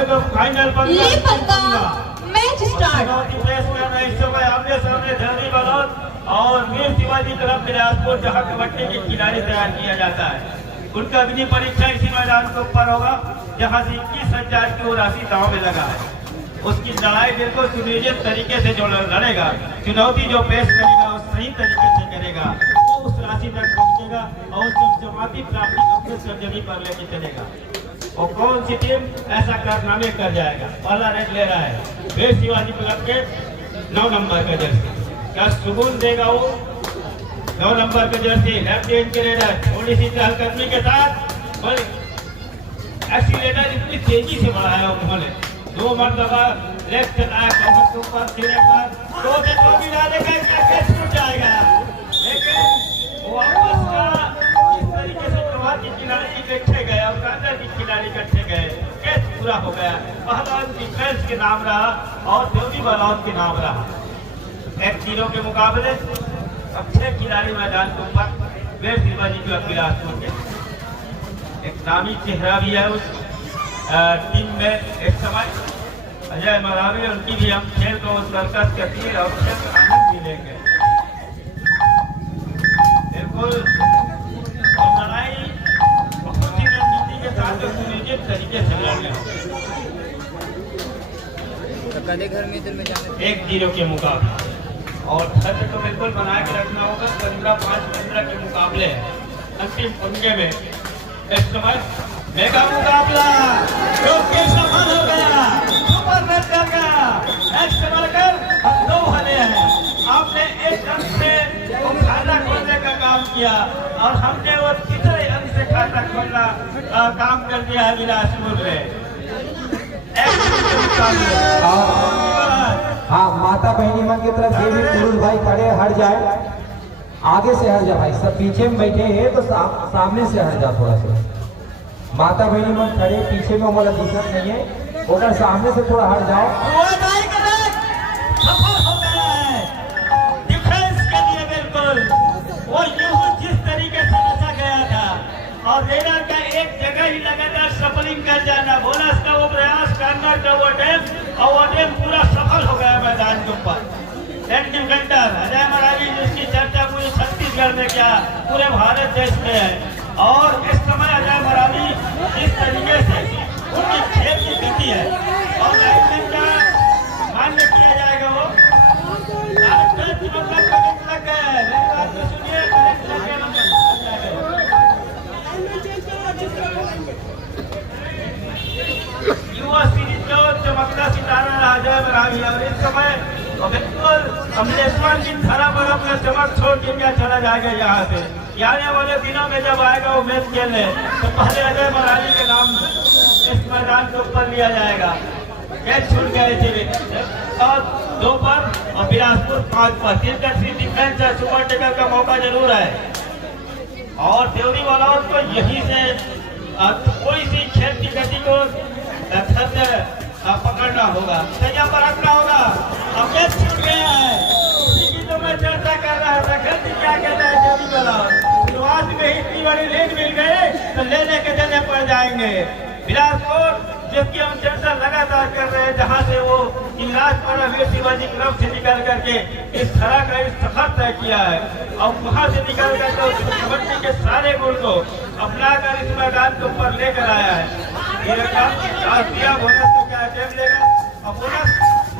मुकाबले को फाइनल पर मैच स्टार्ट। इस समय आमने सामने धरनी बलौत और वीर शिवाजी क्लब बिलासपुर जहां कबड्डी के खिलाड़ी तैयार किया जाता है, उनका अग्नि परीक्षा इसी मैदान के ऊपर होगा जहां से 21,000 की वो राशि दांव में लगा है। उसकी लड़ाई बिल्कुल सुनियोजित तरीके से जो लड़ेगा, चुनौती जो पेश करेगा वो सही तरीके से करेगा, वो उस राशि तक पहुंचेगा और उस जमाती प्राप्ति अपने सर्जरी पर लेके चलेगा। और कौन सी टीम ऐसा कारनामे कर जाएगा? पहला रेड ले रहा है वीर शिवाजी क्लब के 9 नंबर का जर्सी, क्या सुकून देगा वो? 9 नंबर का जर्सी लेफ्ट हैंड के रेडर थोड़ी सी चहलकदमी के साथ एक्सीलेटर इतनी तेजी से बढ़ाया उन्होंने, 2 मरतबा लेफ्ट चलाया कमर के ऊपर, फिर एक बार 2 से 2 मिला देगा, क्या कैच छूट जाएगा। लेकिन वापस का इस तरीके से प्रभात की खिलाड़ी इकट्ठे गए और कांगड़ा की खिलाड़ी इकट्ठे गए, कैच पूरा हो गया। पहलवान डिफेंस के नाम रहा और देवरी बलौत के नाम रहा। एक तीनों के मुकाबले अब 6 खिलाड़ी मैदान के ऊपर वीर शिवाजी क्लब बिलासपुर के। एक नामी चेहरा भी है उस टीम में इस समय, अजय मरावी, उनकी भी हम खेल को सर्कस के तीर और खेल का आनंद भी लेंगे बिल्कुल। और लड़ाई बहुत ही रणनीति के साथ और सुनियोजित तरीके से लड़ना। एक तीरों के मुकाबले और धैर्य तो बिल्कुल बना के रखना होगा। 15-5-15 के मुकाबले अंतिम पंगे में इस समय मेगा मुकाबला जो कि सफल हो गया, सुपर रन कर गया। नेक्स्ट मार्कर 2 हले हैं। आपने एक रन से खाता खोलने का काम किया और हमने वो तीसरे रन से खाता खोलना काम कर दिया है बिलासपुर में। हाँ, माता बहनी मन की तरफ से भी पुरुष भाई खड़े हट जाए, आगे से हट जा भाई, सब पीछे में बैठे हैं तो सामने से हट जा थोड़ा सा। माता बहनी मन खड़े पीछे में हमारा दिक्कत नहीं है, उधर सामने से थोड़ा हट जाओ। सफल हो गया है डिफेंस के लिए बिल्कुल वो यूं जिस तरीके से रचा गया था और रेडर का एक जगह ही लगातार सफलिंग कर जाना, बोनस का वो प्रयास करना का वो अटेम्प्ट और वो अटेम्प्ट पूरा सफल हो गया मैदान के ऊपर। एक डिफेंडर अजय मरावी जिसकी चर्चा पूरे छत्तीसगढ़ में क्या पूरे भारत देश में है, और इस समय अजय मरावी जिस तरीके से उनकी खेल की गति है और लाइनमैन का मान्य किया जाएगा वो लग गया है। मेरी बात तो सुनिए, युवा सीरीज का चमकता सितारा रहा अजय मरावी और इस समय बिल्कुल अमलेश्वर की धरा पर अपना चमक छोड़ के क्या चला जाएगा यहाँ से। आने वाले दिनों में जब आएगा वो मैच खेलने तो पहले अजय मरावी के नाम इस मैदान के ऊपर लिया जाएगा। कैच छूट गए थे और 2 पर और बिलासपुर 5 पर। 3 डिफेंस है, सुपर टेकर का मौका जरूर है और देवरी वाला को यहीं से कोई सी खेल की गति को पकड़ना होगा, सैया पर रखना होगा। अब कैच छूट गया है, इसी की तो मैं चर्चा कर रहा था। गलती क्या कहता है देवरी वाला, शुरुआत में ही इतनी बड़ी लीड मिल गए तो लेने के देने पड़ जाएंगे। बिलासपुर जिसकी हम चर्चा लगातार कर रहे हैं, जहां से वो इलाज वीर शिवाजी क्लब से निकल करके इस तरह का इस सफर तय किया है और वहां से निकल कर कबड्डी के सारे गुण को अपना कर इस मैदान के ऊपर लेकर आया है। दिया बोनस तो क्या अटेम्प्ट लेगा और बोनस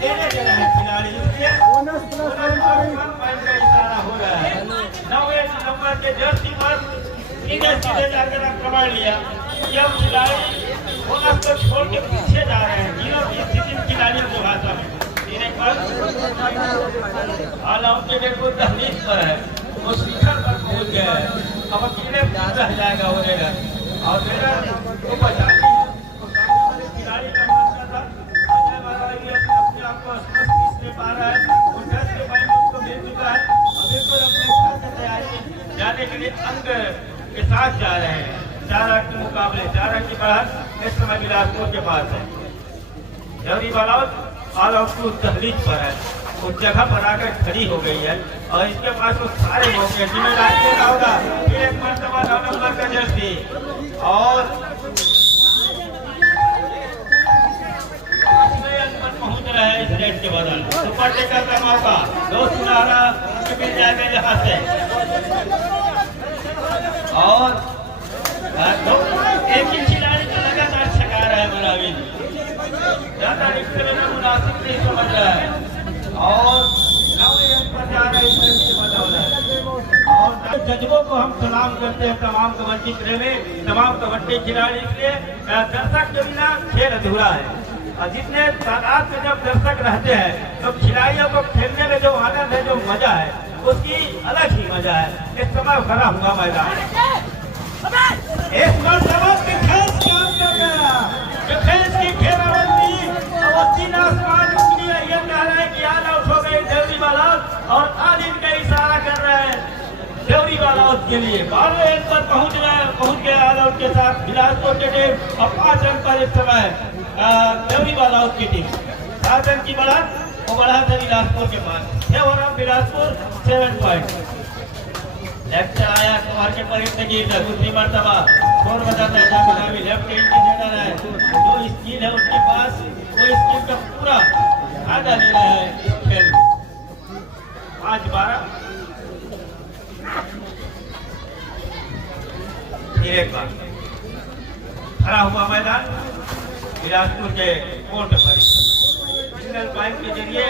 लेने दे रहे हैं खिलाड़ी, इसलिए इशारा हो रहा है। 9 नंबर के जर्सी पर सीधे जाकर आक्रमण लिया। यह खिलाड़ी बोनस को छोड़ के पीछे जा रहे हैं। तीनों की स्थिति खिलाड़ियों की भाषा में उनके बिल्कुल तहलीफ पर है, वो शिखर पर पहुंच गया है। अब अकेले रह जाएगा वो रेडर और रेडर को बचाने खिलाड़ी का मामला था। अजय मरावी अपने आप को स्पष्ट ले पा रहा है, वो 10 के पॉइंट उसको मिल चुका है। अब बिल्कुल अपने घर से तैयारी जाने के लिए अंक के साथ जा रहे हैं। 4 अंक के मुकाबले 4 अंक की बढ़त इस समय बिलासपुर के पास है। देवरी बलौत ऑल आउट की तहलीक पर है, उस जगह पर आकर खड़ी हो गई है और इसके पास वो सारे मौके जिम्मेदारी लेना होगा। फिर एक मरतबा 9 नंबर का जर्सी और दुपट्टे का मौका दो सुनहरा मिल जाएगा यहाँ से। और एक ही खिलाड़ी का लगातार छका रहा है मरावी, ज्यादा रिस्क लेना मुनासिब नहीं समझ रहा है और 9 रन पर जा रहा है इस रन से बदौलत। और जजों को हम सलाम करते हैं, तमाम कबड्डी प्रेमी, तमाम कबड्डी खिलाड़ी। इसलिए दर्शक के बिना खेल अधूरा है और जितने तादाद में जब दर्शक रहते हैं तो खिलाड़ियों को खेलने में जो आनंद है, जो मजा है, उसकी अलग ही मजा है। इस समय भरा हुआ मैदान इस मरतबा की खेल काम कर गया, जो खेल की घेराबंदी और तीन आसमान उगली है, ये कह रहे हैं कि ऑल आउट हो गई देवरी बालाउत और आलिम का इशारा कर रहे हैं देवरी बालाउत के लिए। 12 रन पर पहुंच गए ऑल आउट के साथ बिलासपुर की टीम और 5 रन पर इस समय देवरी बालाउत की टीम। 7 रन की बढ़त वो बढ़ा था बिलासपुर के पास। 6 ओवर बिलासपुर 7 पॉइंट। लेफ्ट आया कुमार के पर दूसरी मरतबा स्कोर बताता है लेफ्ट हैंड की सेटर है, जो स्किल है उसके पास वो स्किल का पूरा फायदा ले रहा है इस खेल। 5-12 फिर एक बार खड़ा हुआ मैदान बिलासपुर के कोर्ट पर सिंगल पॉइंट के जरिए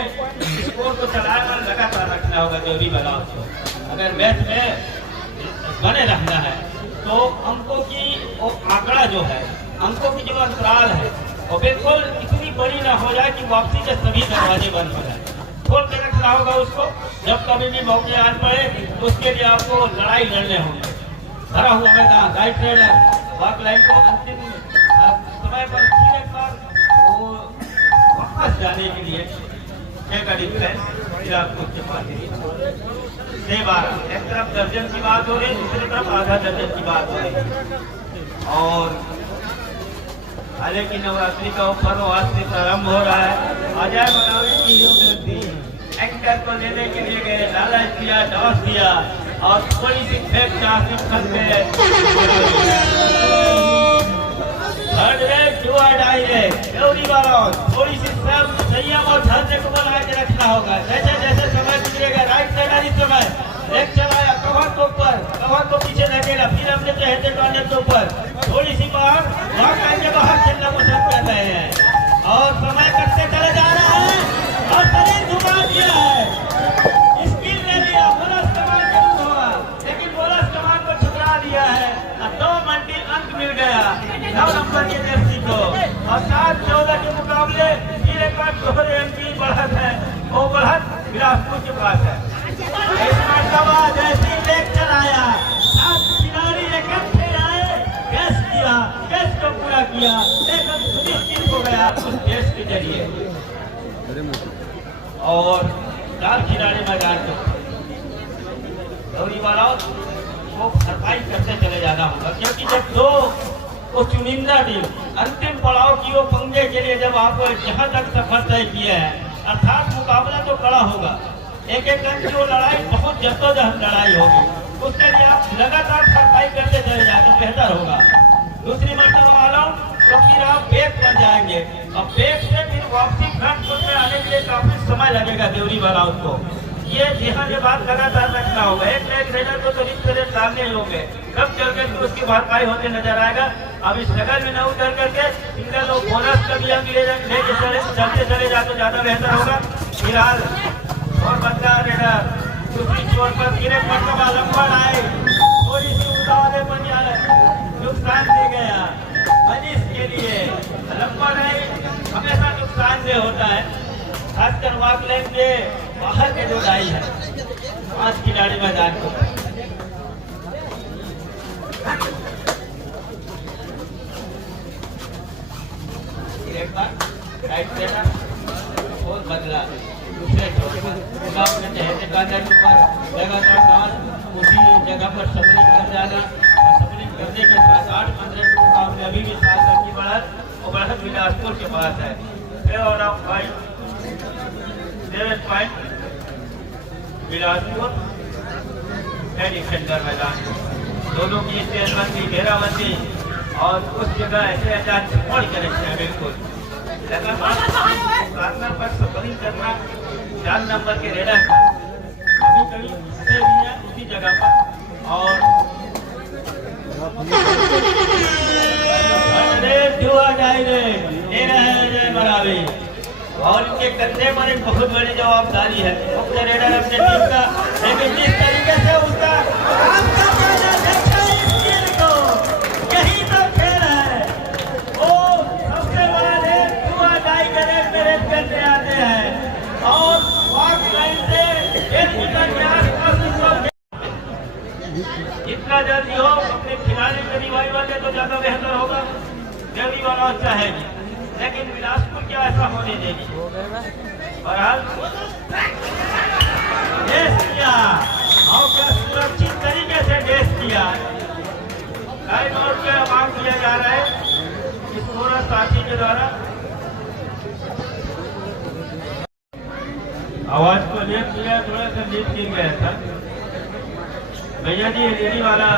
स्कोर को चलाकर लगातार रखना होगा देवरी बालाउत को। अगर मैच में बने रहना है तो अंकों की वो आंकड़ा जो है, अंकों की जो अंतराल है वो बिल्कुल इतनी बड़ी ना हो जाए कि वापसी के सभी दरवाजे बंद हो जाए। खोल के रखना होगा उसको, जब कभी भी मौके आने पड़े तो उसके लिए आपको लड़ाई लड़ने होंगे। भरा हुआ मैदान राइट रेडर वॉक लाइन को अंतिम समय पर फिर एक बार वो वापस जाने के लिए एक तरफ दर्जन की बात हो रही है, दूसरी तरफ आधा दर्जन की बात हो रही है। और हालांकि नवरात्रि का पर्व आज से प्रारंभ हो रहा है। अजय मनावी की एंकर को लेने के लिए गए, लालच दिया, डॉस दिया और थोड़ी सी फेंक थर्ड रेड देवरी बालाउत थोड़ी सी सब संयम और धैर्य को बना के रखना होगा। जैसे जैसे समय गुजरेगा राइट साइड इस समय एक चलाया कवर को ऊपर, कवर को पीछे धकेला, फिर हमने चहते टॉयलेट के ऊपर थोड़ी सी बाहर वहां के बाहर खेलना पसंद कर रहे हैं और समय कटते चले जा रहा है और शरीर घुमा दिया है, स्किल ले लिया, बोनस कमान जरूर होगा लेकिन बोनस कमान को ठुकरा दिया है और 2 मंजिल अंक मिल गया 9 नंबर के जर्सी को। और 7-14 के मुकाबले फिर एक बार दोहरे रन की बढ़त है, वो बढ़त बिलासपुर के पास है। इस मरतबा जैसी लेग चलाया 7 खिलाड़ी इकट्ठे आए, कैच किया, कैच को पूरा किया, एकदम सुनिश्चित हो गया उस कैच के जरिए। और 4 खिलाड़ी मैदान में देवरी बालाउत को भरपाई करते चले जाना होगा, क्योंकि जब 2 वो चुनिंदा टीम अंतिम पड़ाव की वो पंगे के लिए जब आप जहां तक सफर तय किए हैं, अर्थात मुकाबला तो कड़ा होगा, एक एक रन की वो लड़ाई बहुत जद्दोजहद लड़ाई होगी, उसके लिए आप लगातार भरपाई करते चले जाए तो बेहतर होगा। दूसरी मरतबा ऑल आउट तो फिर आप बैक पर जाएंगे और बैक से फिर वापसी फ्रंट फुट में आने के लिए काफी समय लगेगा देवरी बालाउत को। ये ध्यान ये बात लगातार रखना होगा। एक लेग रेडर को तो रिस्क रेट डालने ही होंगे, कब चल करके उसकी भरपाई होते नजर आएगा। अब इस जगह में न उतर करके सिंगल और बोनस का भी अंक लेके चलते चले जाए तो ज्यादा बेहतर होगा। फिलहाल और बदला रेडर दूसरी छोर पर फिर एक मरतबा लंबा आए, थोड़ी सी उतारे पर नुकसान दे गया मनीष के लिए। लंबा नहीं हमेशा नुकसानदेह होता है, खासकर वॉक लाइन के बाहर के जो डाई है। 5 खिलाड़ी मैदान को एक बार राइट सेटर और बदला दूसरे छोर पर लगातार उसी जगह पर सबलिंग कर जाना। सबलिंग करने के साथ 8-15 के मुकाबले अभी भी 7 रन की बढ़त और बढ़त बिलासपुर के पास है। 7 पॉइंट बिलासपुर सेंटर मैदान, दोनों की स्टेजबंदी, घेराबंदी और उस जगह ऐसे छोड़ के रखते हैं। बिल्कुल लगातार पर सबलिंग करना 4 नंबर के रेडर पर कभी कभी से भी है उसी जगह पर। और अरे जुआ डायरेक्ट ले रहे हैं जय मरावी और इनके कंधे पर एक बहुत बड़ी जवाबदारी है मुख्य रेडर अपने टीम का। लेकिन जिस तरीके से उसका काम का फायदा देखा है इस खेल को, यही तो खेल है। वो सबसे बड़ा रेड जुआ डायरेक्ट में रेड करने आते हैं और वॉक लाइन से 1 मीटर के आसपास उसको जितना जल्दी हो अपने खिलाड़ी के रिवाइवल में तो ज्यादा बेहतर होगा। जल्दी बनाना चाहेगी लेकिन बिलासपुर क्या ऐसा होने देगी। बहरहाल डेस किया और क्या सुरक्षित तरीके से डेस किया। टाइम आउट का मांग किया जा रहा है इस पूरा साथी के द्वारा। आवाज को लेट किया, थोड़ा सा लेट गिर गया था भैया जी। लेडी वाला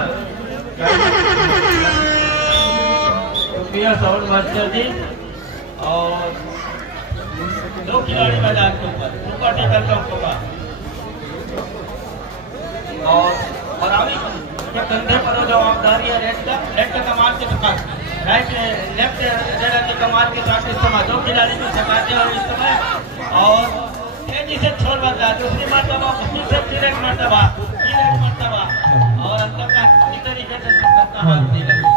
रुपया साउंड मास्टर जी और 2 खिलाड़ी मैदान के ऊपर ऊपर टेकल का होगा और बराबरी के कंधे पर जवाबदारी है रेड का कमान के साथ राइट लेफ्ट रेडर के कमान के साथ इस समय 2 खिलाड़ी को छकाते और इस समय और तेजी से छोड़ बदला दूसरी मरतबा उसी से फिर एक मरतबा और अंतर का इसी तरीके से करता हाथ नहीं लगे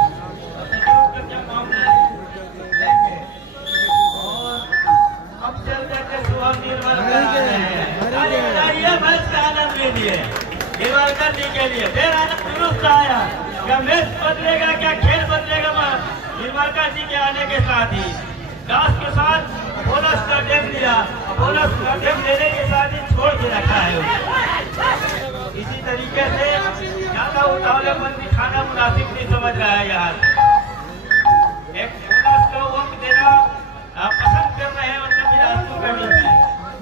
और अब चल करके सुबह निर्मल लीजिए निर्वाचन के लिए फिर आना दुरुस्त आया। क्या मैच बदलेगा, क्या खेल बदलेगा निर्वाचन जी के आने के साथ ही दास के साथ बोनस का डेम दिया। बोनस का डेम देने के साथ ही छोड़ के रखा है। इसी तरीके से ज्यादा उतावलेपन दिखाना मुनासिब नहीं समझ रहा है। यहाँ एक बोनस का वक्त देना पसंद कर रहे हैं मतलब बिलासपुर का टीम है।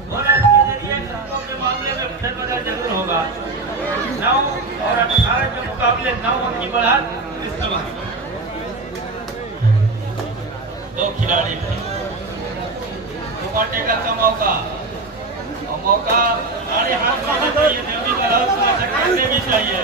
बोनस के जरिए के मामले में फेरबदल जरूर होगा। 9 और 18 के मुकाबले 9 अंक की बढ़त इस समय 2 खिलाड़ी थे। सुपर टेकल का मौका और मौका सारे हाथ में चाहिए, देवी का राज करने भी चाहिए।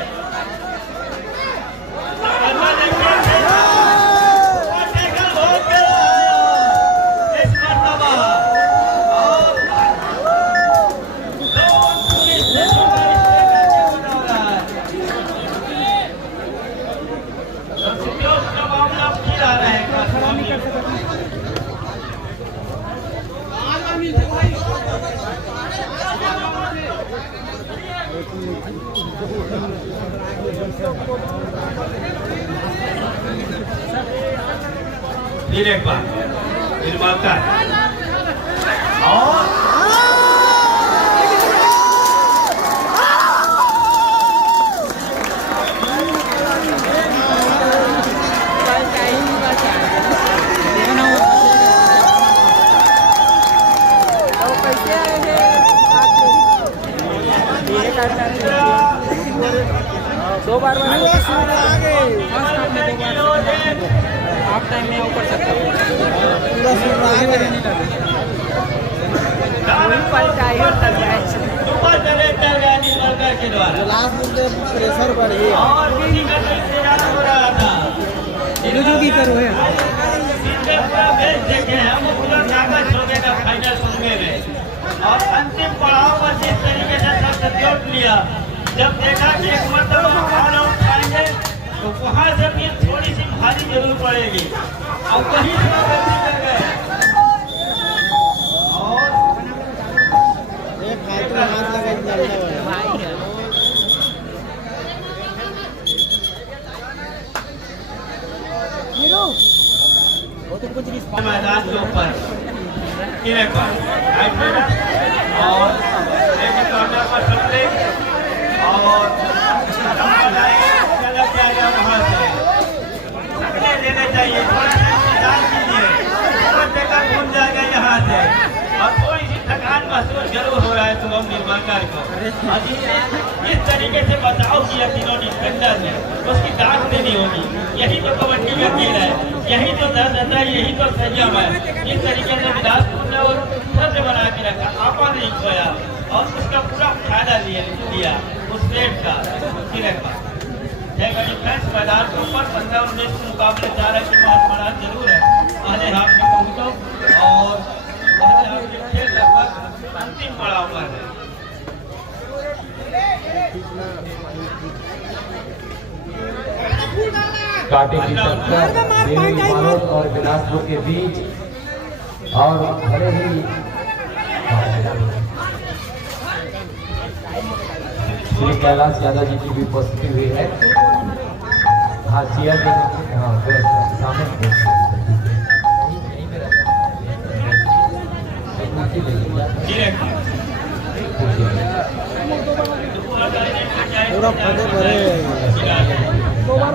फिर एक बार निर्माता और दो बार हाफ टाइम में ऊपर सकता के द्वारा प्रेशर बढ़ी और किसी का तो इंतजार हो रहा था। जो भी करो है पूरा मैच देखे हम पूरा कागज छोड़ेगा फाइनल सुनने में और अंतिम पड़ाव पर जिस तरीके से सब जोड़ लिया। जब देखा कि एक मरतबा ऑल आउट खाएंगे तो वहां से फिर थोड़ी सी भारी जरूर पड़ेगी और वहीं से गलती कर गए और मैदान के ऊपर और एक कॉर्नर पर सबसे और चला जाएगा वहां से सकने देने चाहिए। थोड़ा सा इंतजार कीजिए, देखा घूम जाएगा यहाँ से और थोड़ी सी थकान महसूस जरूर हो रहा है शुभम निर्माणकार को। इस तरीके से बचाव किया तीनों डिफेंडर ने, उसकी दांत देनी होगी। यही तो कबड्डी का खेल है, यही तो दर्द है, यही तो संयम है। इस तरीके से बिलासपुर ने और बना के रखा, आपा नहीं खोया। फायदा लिया उस रेट का गिरेगा। डिफेंस मैदान के ऊपर 15-19 के मुकाबले 4 की बहुत बड़ा जरूर है आने हाथ में कहूँ तो, और खेल लगभग अंतिम पड़ाव पर है। कांटे की टक्कर देवी मानव और बिलासपुर के बीच, और भले ही श्री कैलाश यादव जी की भी उपस्थिति हुई है। हाँ चेयर के हाँ सामने पूरा फटे भरे और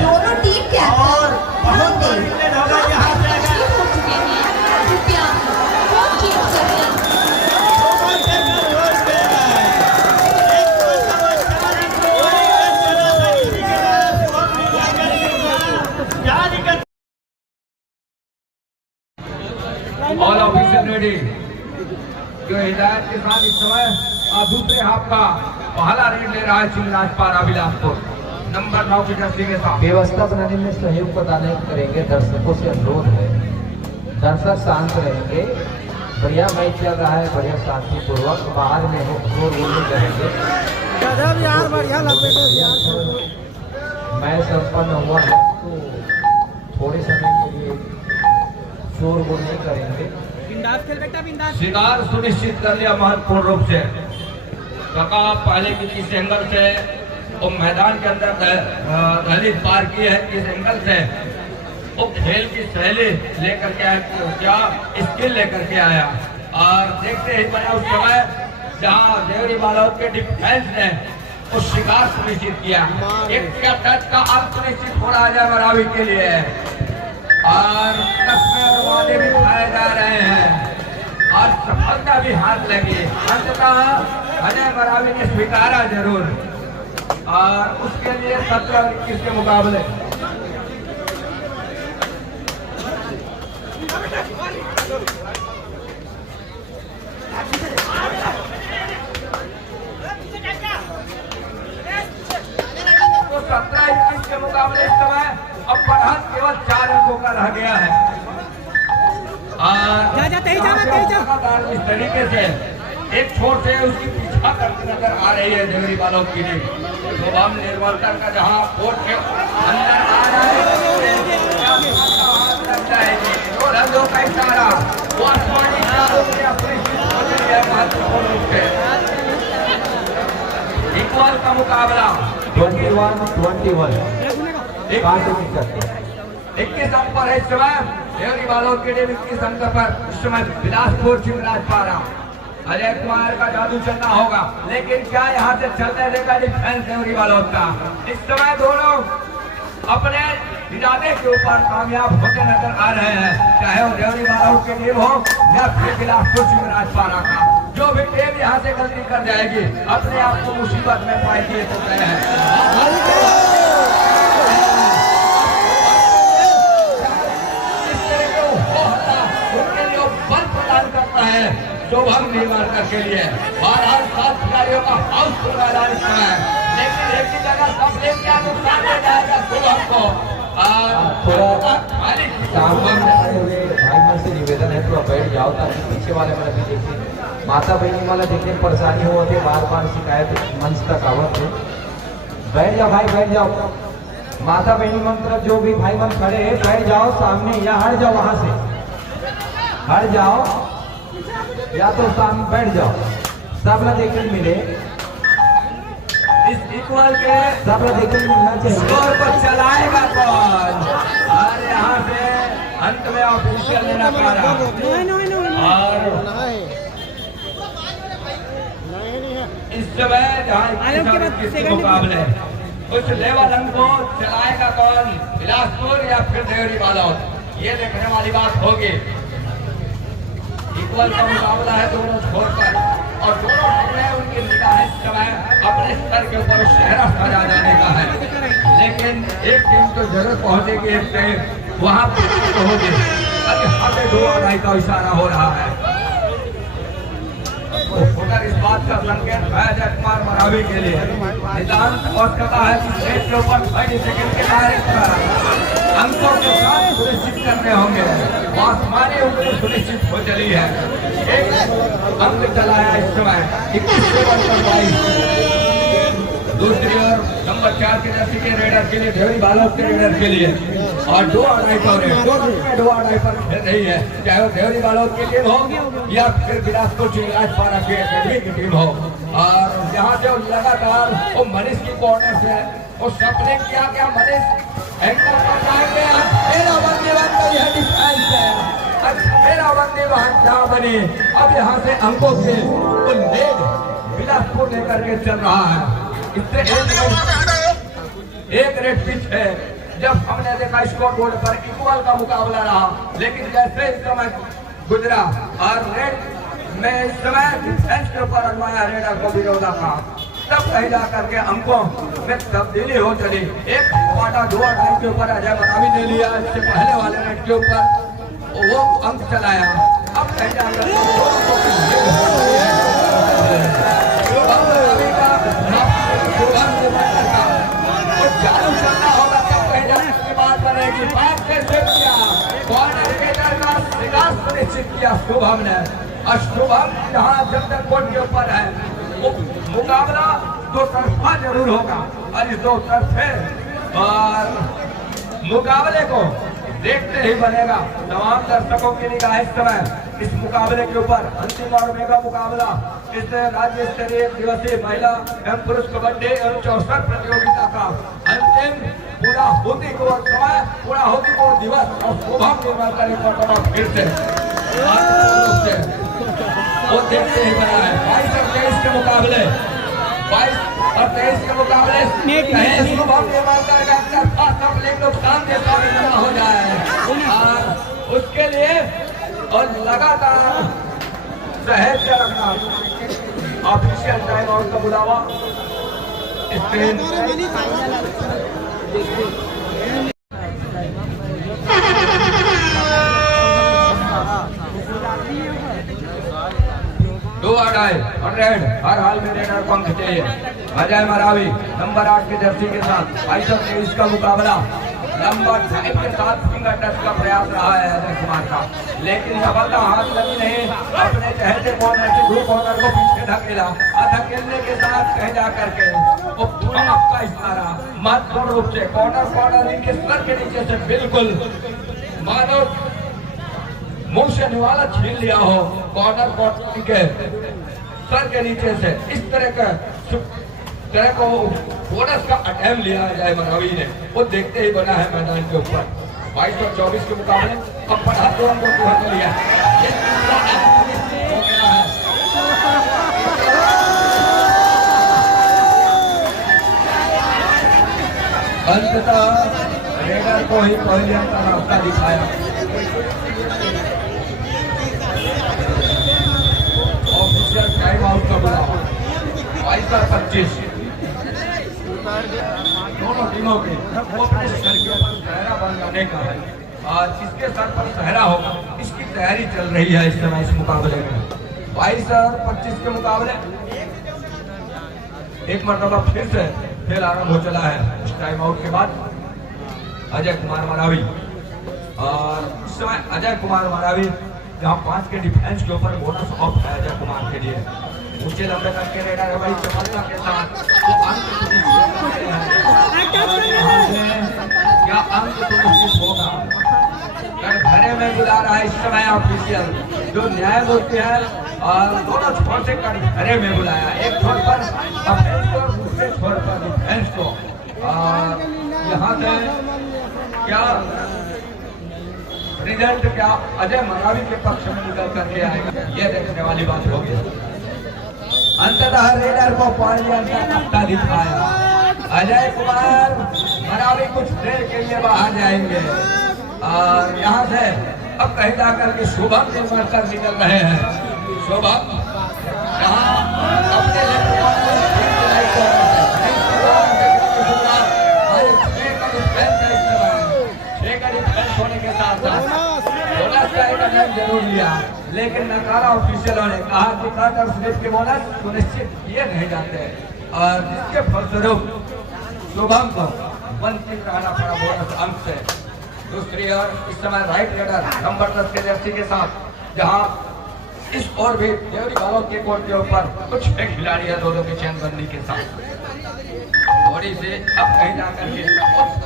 दोनों टीम के और बहुत हो चुके हैं। कृपया कौन जीत सके। All officer ready. जो हिदायत के साथ इस समय दूसरे हाफ का पहला रेड ले रहा है शिवराज पारा बिलासपुर नंबर 9 की जर्सी के साथ। व्यवस्था बनाने में सहयोग प्रदान करेंगे, दर्शकों से अनुरोध है दर्शक शांत रहेंगे। बढ़िया मैच चल रहा है, बढ़िया शांतिपूर्वक, बाहर में हो शोर नहीं करेंगे। यार बढ़िया लपेटे यार। मैच संपन्न हुआ है तो थोड़े समय के लिए शोर वो नहीं करेंगे। बिंदास खेल बेटा बिंदास। शिकार सुनिश्चित कर लिया महत्वपूर्ण रूप से। काका पहले की किस एंगल से वो मैदान के अंदर दहलीज पार की है, किस एंगल से वो खेल की शैली लेकर के आया, क्या स्किल लेकर के आया। और देखते ही बना उस समय जहाँ देवरी बालोद के डिफेंस ने उस शिकार सुनिश्चित किया। एक टच का अंत सुनिश्चित हो रहा है मरावी के लिए, और वाले भी खाए जा रहे हैं और सफलता भी हाथ लगी। अंततः अजय मरावी ने स्वीकारा जरूर, और उसके लिए 17-21 के मुकाबले तो 17-21 के मुकाबले इस समय अब बढ़त केवल 4 अंकों का रह गया है। लगातार इस तरीके से एक छोर से उसकी पीछा करती नजर आ रही है देवरी बालोद की टीम। शुभम निर्मलकर का जहां कोर्ट के अंदर आ रहा है दो रंगों का इशारा वो आसमानी इशारों से अपनी महत्वपूर्ण रूप से इक्वल का मुकाबला 21-21 21 अंक पर है इस समय देवरी बालोद की टीम। 21 अंक पर इस समय बिलासपुर शिवराज पारा। अजय कुमार का जादू चलना होगा, लेकिन क्या यहाँ से चलने देगा डिफेंस देवरी बालोद का। इस समय दोनों अपने इरादे के ऊपर कामयाब होते नजर आ रहे हैं, चाहे वो देवरी बालोद की टीम हो या फिर बिलासपुर शिवराज पारा का। जो भी टीम यहाँ से गलती कर जाएगी अपने आप को मुसीबत में पाई दिए चुके हैं। करता है शोभम निर्माणकर के लिए, और हर 7 खिलाड़ियों का हाउसफुल मैदान इसमें है, लेकिन एक ही जगह सब लेके नुकसान दे जाएगा शोभम को। थोड़ा भाई मन से निवेदन है थोड़ा बैठ जाओ ताकि पीछे वाले वाला भी देखे। माता बहनी वाला देखने में परेशानी हो होती है, बार शिकायत मंच तक आवत है। बैठ जाओ भाई, बैठ जाओ। माता बहनी मन तरफ जो भी भाई मन खड़े हैं बैठ जाओ सामने, या हट जाओ, वहां से हट जाओ या तो सामने बैठ जाओ। सब लोग देखने मिले इस इक्वल के, सब लोग देखने मिलना चाहिए। स्कोर को चलाएगा कौन, और यहाँ से अंत में ऑफिशियल लेना पड़ रहा। और इस समय जहाँ मुकाबले कुछ लेवल अंक को चलाएगा कौन, बिलासपुर या फिर देवरी बालोद, ये देखने वाली बात होगी। इक्वल का मुकाबला है दोनों छोर पर, और दोनों में उनकी निगाह इस समय अपने स्तर के ऊपर शहरा सजा जाने का है। लेकिन एक टीम तो जरूर पहुंचेगी, एक टीम वहाँ होगी। अरे हमें 2 का इशारा हो रहा है। उधर इस बात का संकेत है अजय कुमार मरावी के लिए नितांत आवश्यकता है कि स्टेज के ऊपर 30 सेकंड के डायरेक्ट अंकों के साथ सुनिश्चित करने होंगे। आसमानी उम्मीद सुनिश्चित हो चली है। एक अंक चलाया इस समय 21 दूसरी ओर नंबर 4 के जर्सी के रेडर के लिए ढेरी बालोद के रेडर के लिए और 2-2.5 पर 2-2.5 पर खेल रही है, चाहे वो ढेरी बालोद के लिए हो या फिर बिलासपुर चिंगाज पारा की अकेडमी की टीम हो। और यहाँ से लगातार वो मनीष की कॉर्नर से वो सपने क्या क्या मनीष एंकर पर जाएंगे। मेरा बंदीवान का यह डिफेंस है, मेरा बंदीवान क्या बने। अब यहाँ से अंकों के वो लेड बिलासपुर लेकर के चल रहा है। इससे एक रेड पिच है। जब हमने देखा स्कोर बोर्ड पर इक्वल का मुकाबला रहा, लेकिन जैसे इस समय गुजरा और रेड में इस समय डिफेंस के ऊपर अजमाया रेडर को विरोधा का, तब कहीं जा करके अंकों में तब्दीली हो चली। एक पाटा 2-2.5 के ऊपर अजय मरावी ने लिया, इससे पहले वाले रेड के ऊपर वो अंक चलाया। अब कहीं जा करके चालू करना होगा, तब कहीं जाने की बात बनेगी। बात कैसे किया कॉर्नर रेडर का विकास सुनिश्चित किया शुभम ने। और शुभम यहाँ जब तक कोर्ट के ऊपर है वो मुकाबला 2 तरफा जरूर होगा और इस 2 तरफे और मुकाबले को देखते ही बनेगा। तमाम दर्शकों की निगाह इस समय इस मुकाबले के ऊपर अंतिम और मेगा मुकाबला इस राज्य स्तरीय दिवसीय महिला एवं पुरुष कबड्डी एवं 64 प्रतियोगिता का अंतिम पूरा होती को समय पूरा होती को दिवस और शुभम निर्माण करने पर फिर से वो देखते ही बना है। 22 और 23 के मुकाबले 22 और 23 के मुकाबले शुभम निर्माण करेगा नुकसान देता भी जमा हो जाए और उसके लिए और लगातार सहेज कर रखना। ऑफिशियल टाइम आउट का बुलावा स्क्रीन 2-2.5 100 हर हाल में रेडर को अंक चाहिए। अजय मरावी नंबर 8 के जर्सी के साथ 22 का मुकाबला नंबर 5 के साथ फिंगर टच का प्रयास रहा है अजय कुमार का, लेकिन सफलता हाथ लगी नहीं। अपने चहेते कॉर्नर से 2 कॉर्नर को पीछे धकेला और धकेलने के साथ कहीं जा करके वो पंप का इशारा महत्वपूर्ण रूप से कॉर्नर इनके सर के नीचे से बिल्कुल मानो मुंह से निवाला छीन लिया हो। कॉर्नर के सर के नीचे से इस तरह को बोनस का अटैम्प्ट लिया जाए मरावी ने, वो देखते ही बना है मैदान के ऊपर। 22 और 24 के मुकाबले अब बढ़ा 2 अंकों को हटा लिया। अंततः रेडर को ही पहले का रास्ता दिखाया। ऑफिशियल टाइम आउट का बुलावा 22 और 25 दोनों टीमों के वो अपने सर के ऊपर सहरा बन जाने का है और इसके सर पर सहरा होगा, इसकी तैयारी चल रही है इस समय इस मुकाबले में। 22 और 25 के मुकाबले एक मरतबा फिर से खेल आरंभ हो चला है। इस टाइम आउट के बाद अजय कुमार मरावी और इस समय अजय कुमार मरावी जहां 5 के डिफेंस के ऊपर बोनस ऑफ है अजय कुमार के लिए। ऊंचे लंबे करके रेडर बड़ी सफलता के साथ तो अंक क्या अंक सुनिश्चित होगा। घरे में बुला रहा है इस समय ऑफिशियल जो न्यायमूर्ति है और दोनों छोर से घरे में बुलाया, एक छोर पर ऑफेंस को दूसरे छोर पर डिफेंस को। और यहाँ से क्या रिजल्ट क्या अजय मरावी के पक्ष में निकल करके आएगा, ये देखने वाली बात होगी। अंततः रेडर को पहले अंतर दिखाया। अजय कुमार मरावी कुछ देर के लिए बाहर जाएंगे और यहाँ से अब कहीं जाकर के शुभम निर्माण कर निकल रहे हैं। शुभम यहाँ अपने होने पॉइंट जरूर लिया, लेकिन नकारा ऑफिशियलों ने कहा कि कट और स्लिप के बोनस सुनिश्चित किए नहीं जाते और जिसके फलस्वरूप शुभम को वंचित रहना पड़ा बोनस अंक से। दूसरी ओर इस समय राइट रेडर नंबर 10 के जर्सी के साथ, जहां इस ओर भी देवरी वालों के कोर्ट के ऊपर कुछ एक खिलाड़ी है दोनों की चैनबंदी के साथ। थोड़ी से अब कहीं जाकर के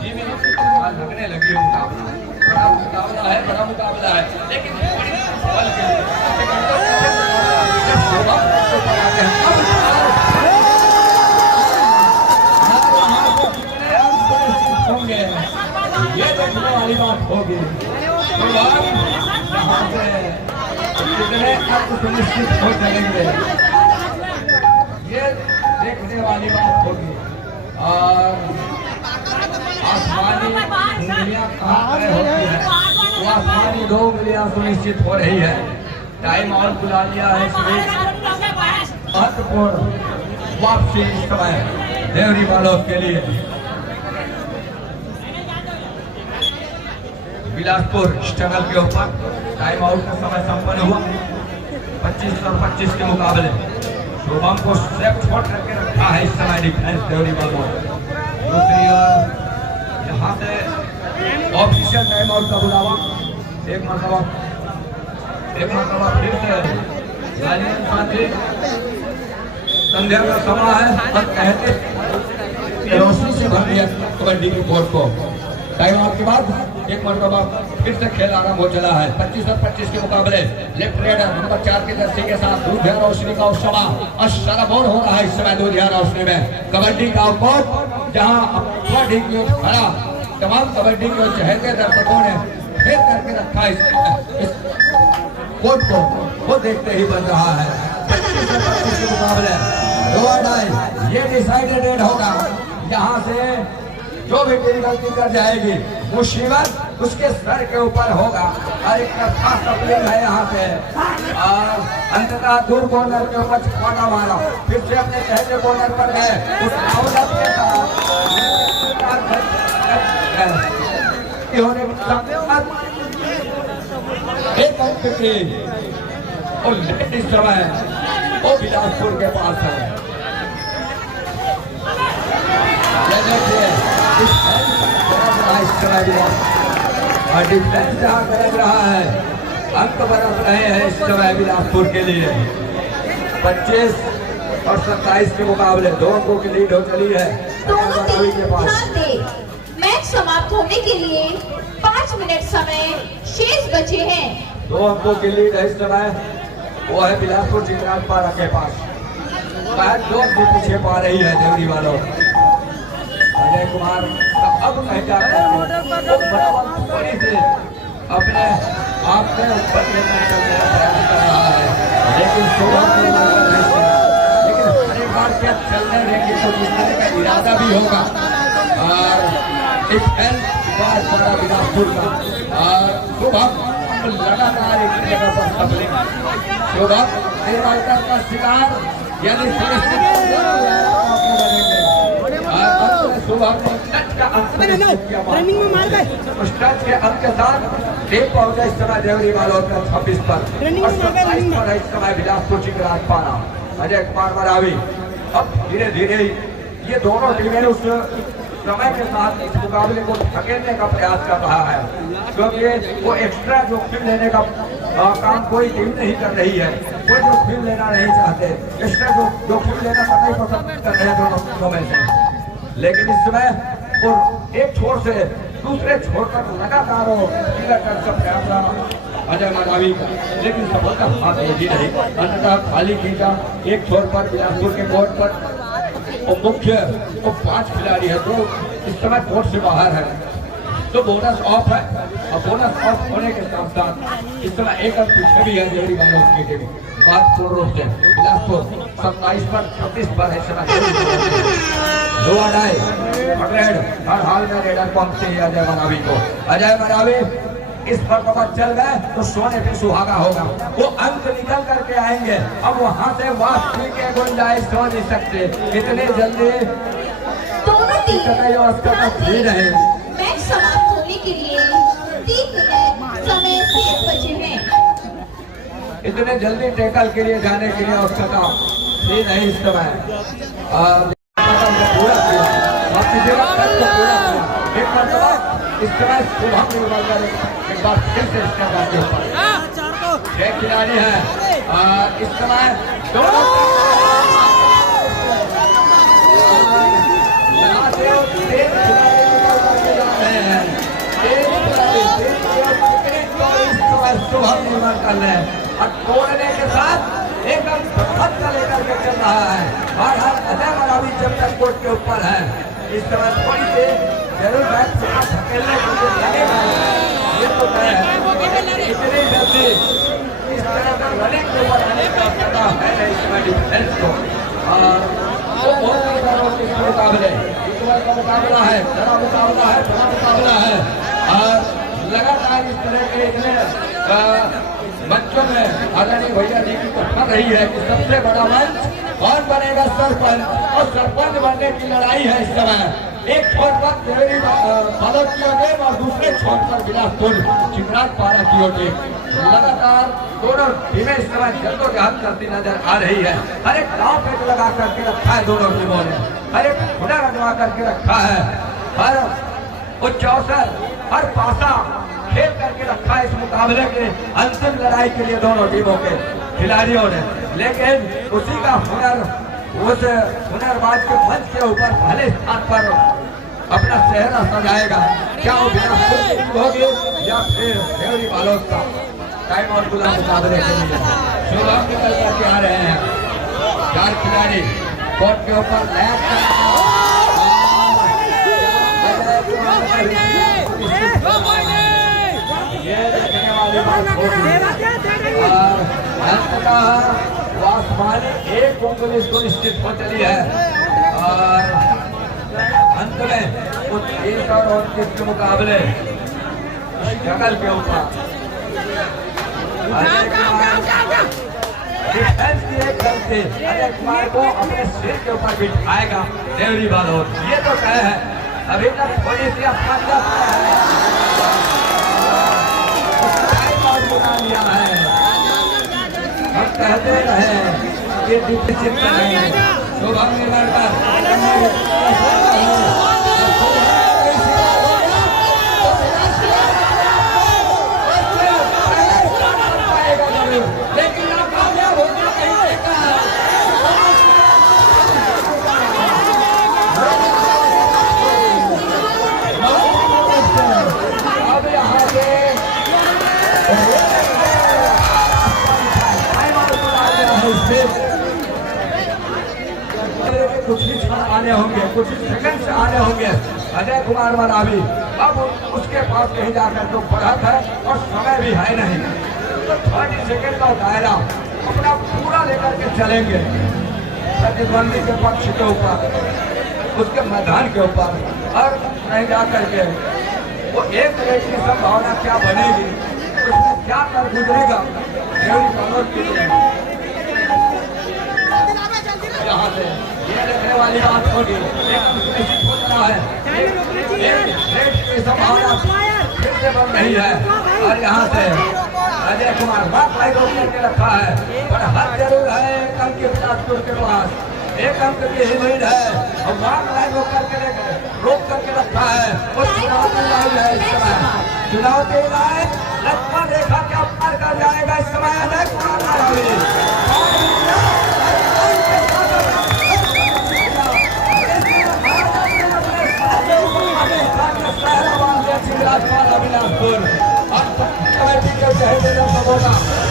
धीमी लगने लगी मुकाबला, बड़ा मुकाबला है, बड़ा मुकाबला है, लेकिन थोड़ी बल के होंगे ये देखने वाली बात होगी। कितने अंक सुनिश्चित हो जाएंगे ये देखने वाली बात होगी। और आसमानी उंगलियां कहाँ पर होती है, वो आसमानी 2 उंगलियां सुनिश्चित हो रही है। टाइम और बुला लिया है इसमें महत्वपूर्ण वापसी इस समय देवरी वालों के लिए। बिलासपुर स्ट्रगल के ऊपर टाइम आउट का समय संपन्न हुआ। 25 और 25 के मुकाबले शुभम को सेफ छोड़ करके रखा है इस समय डिफेंस देवरी वालों। दूसरी ओर यहाँ से ऑफिशियल टाइम आउट का बुलावा एक मरतबा फिर से संध्या का समय है और कहते रोशनी से भर दिया कबड्डी के कोर्ट को। टाइम आउट के बाद एक मरतबा फिर से खेल आरंभ हो चला है। 25 और 25 के मुकाबले लेफ्ट रेडर नंबर 4 के जर्सी के साथ दूधिया रोशनी का उत्सव और शराबोर हो रहा है इस समय दूधिया रोशनी में कबड्डी का कोर्ट, जहां कबड्डी की खड़ा तमाम कबड्डी के चहेते दर्शकों ने फेर करके रखा इस कोर्ट को, वो देखते ही बन रहा है। 25 और 25 के मुकाबले ये डिसाइडेड होगा, यहाँ से जो भी टीम गलती कर जाएगी मुसीबत उसके सर के ऊपर होगा। और एक खास अपील है यहाँ पे, और अंततः दूर कॉर्नर के ऊपर छक्का मारा, फिर से अपने पहले कॉर्नर पर गए उस औरत के साथ एक अंक की और इस समय वो बिलासपुर के पास है। और डिफेंस जहाँ कर रहा है, अंक बरस रहे हैं इस समय बिलासपुर के लिए। 25 और 27 के मुकाबले 2 अंकों की लीड हो चली है दोनों टीम ध्यान दे, मैच समाप्त होने के लिए 5 मिनट समय शेष बचे हैं। 2 अंकों की लीड है इस समय, वो है बिलासपुर चिंगराज पारा के पास। मैच 2 अंकों पीछे पा रही है देवरी वालों। अजय कुमार अब नहीं जा रहा से अपने आप से ऊपर लेकर चलने का प्रयास कर रहा है, लेकिन हर एक बार क्या चलने देंगे तो जीतने का इरादा भी होगा। और बिलासपुर का और शुभम लगातार एक जगह पर सबले शुभम निर्वाचन का शिकार यदि रनिंग में मार गए के अंक के साथ टीम पहुंचा इस समय देवरी वालों का 26 पर और 27 पर इस समय बिलासपुर चिंगराज पारा अजय कुमार मरावी। अब धीरे धीरे ये दोनों टीमें उस समय के साथ इस मुकाबले को धकेलने का प्रयास कर रहा है, क्योंकि वो एक्स्ट्रा जोखिम लेने का काम कोई टीम नहीं कर रही है। कोई जोखिम लेना नहीं चाहते, एक्स्ट्रा जोखिम लेना नहीं पसंद कर रहे हैं दोनों टीमों में से। लेकिन इस समय और एक छोर से दूसरे छोर तक लगातार प्रयास रहा अजय मरावी का, लेकिन सफलता हाथ लगी नहीं। अंततः खाली खींचा एक छोर पर बिलासपुर के कोर्ट पर और मुख्य वो 5 खिलाड़ी है जो इस समय कोर्ट से बाहर है, तो बोनस ऑफ है। और बोनस ऑफ होने के साथ साथ इस समय एक अंक पीछे भी है देवरी वालों की टीम। बात पूर्ण रूप से बिलासपुर 27 पर 26 पर है हर हाल में रेडर पहुंचते ही अजय मरावी को। अजय मरावी इस पर चल गए तो सोने पे सुहागा होगा, वो अंक निकल करके आएंगे। अब वहां से वापसी के गुंजाइश हो नहीं सकते, इतने जल्दी दोनों टीम रहे। मैच समाप्त होने के लिए 3 मिनट समय शेष बचे हैं। इतने जल्दी टैकल के लिए जाने के लिए आवश्यकता थी नहीं इस समय। पूरा किया एक मरतबा इस समय शुभम निर्मल एक बार फिर से स्टेप के ऊपर 6 खिलाड़ी हैं इस समय दोनों शुभम निर्माण कर रहे हैं और तोड़ने के साथ एकदम का लेकर के चल रहा है और हर अजय मरावी जब तक कोर्ट के ऊपर है इस तरह थोड़ी से जरूर बैठ धकेलने के लिए लगेगा ये तो है इतनी जल्दी इस तरह का रनिंग के ऊपर आने का पता है इसमें डिफेंस को और मुकाबले का मुकाबला है बड़ा मुकाबला है बड़ा मुकाबला है और लगातार इस तरह के इतने मंचों में आदरणीय भैया जी की कथा रही है कि सबसे बड़ा मंच कौन बनेगा सरपंच और सरपंच बनने की लड़ाई है इस समय। एक छोर पर देवरी बालोद की टीम और दूसरे छोर पर बिलासपुर चिकरात पारा की टीम लगातार दोनों टीमें इस समय जद्दोजहद करती नजर आ रही है। हर एक दांव पे लगा करके रखा है दोनों टीमों ने हर एक हुनर अजमा करके रखा है हर उच्च अवसर हर पासा खेल करके रखा है इस मुकाबले के अंतिम लड़ाई के लिए दोनों टीमों के खिलाड़ियों ने। लेकिन उसी का हुनर उस हुनरबाज के मंच के ऊपर पहले स्थान पर अपना चेहरा सजाएगा क्या वो बिलासपुर की टीम होगी या फिर देवरी बालोद का टाइम और गुलाम मुकाबले के लिए शुभम निकल करके आ रहे हैं। 4 खिलाड़ी कोर्ट के ऊपर आसमानी एक उंगली सुनिश्चित हो चली है और अंत में कुछ 1 और 29 के मुकाबले जगल के ऊपर डिफेंस की एक गलती अजय कुमार को अपने सिर के ऊपर बिठाएगा देवरी बालोद ये तो तय है। अभी तक थोड़ी सी अपना बना लिया है हम कहते रहे कि डिफेंसिव शुभम निर्मल लेकिन कामयाब होना कहीं अब यहाँ से कुछ ही क्षण आने होंगे कुछ ही सेकंड से आने होंगे अजय कुमार मरावी अब उसके पास कहीं जाकर तो बढ़त है और समय भी है नहीं तो 30 सेकंड का दायरा अपना पूरा लेकर के चलेंगे प्रतिद्वंदी के पक्ष के ऊपर उसके मैदान के ऊपर और कहीं जाकर के वो एक रेट की संभावना क्या बनेगी उसमें क्या कर गुजरेगा यहाँ से ये देखने वाली बात होगी संभावना फिर से बन रही है और यहाँ से अजय कुमार बात भाई रोक करके रखा है पर हद जरूर है एक अंक के बिलासपुर के पास एक अंक की ही लीड है और बात लाइन रोक करके रखा है वो चुनाव लाइन है इस समय चुनाव की लाइन लक्ष्मण रेखा क्या पार कर जाएगा इस समय अजय कुमार बिलासपुर और कमेटी के चेहरे